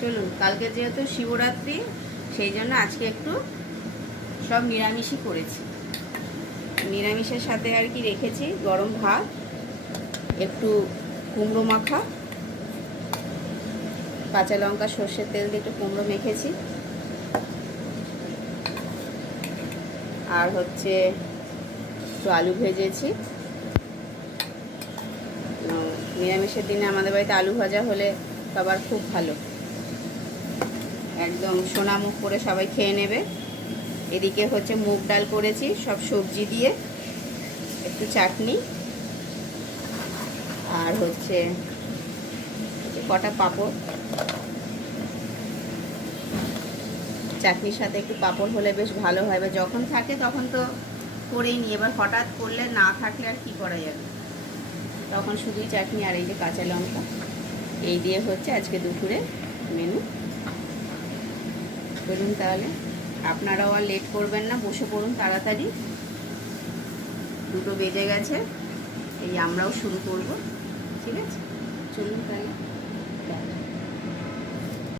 চলুন, কালকে যেহেতু শিবরাত্রি, সেই জন্য আজকে একটু সব নিরামিষই করেছি। নিরামিষের সাথে আর কি রেখেছি গরম ভাত, একটু কুমড়ো মাখা, কাঁচা লঙ্কা সর্ষের তেল দিয়ে একটু কুমড়ো মেখেছি, আর হচ্ছে একটু আলু ভেজেছি। নিরামিষের দিনে আমাদের বাড়িতে আলু ভাজা হলে সবার খুব ভালো, একদম সোনামুখ করে সবাই খেয়ে নেবে। এদিকে হচ্ছে মুগ ডাল করেছি সব সবজি দিয়ে, একটু চাটনি, আর হচ্ছে কটা পাঁপড়। চাটনির সাথে একটু পাঁপড় হলে বেশ ভালো হয়, এবার যখন থাকে তখন তো করেই নিই, এবার হঠাৎ করলে না থাকলে আর কি করা যাবে, তখন শুধুই চাটনি আর এই যে কাঁচা লঙ্কা, এই দিয়ে হচ্ছে আজকে দুপুরে মেনু। বলুন তাহলে, আপনারাও আর লেট করবেন না, বসে পড়ুন তাড়াতাড়ি, 2টো বেজে গেছে, এই আমরাও শুরু করব। ঠিক আছে, চলুন তাহলে।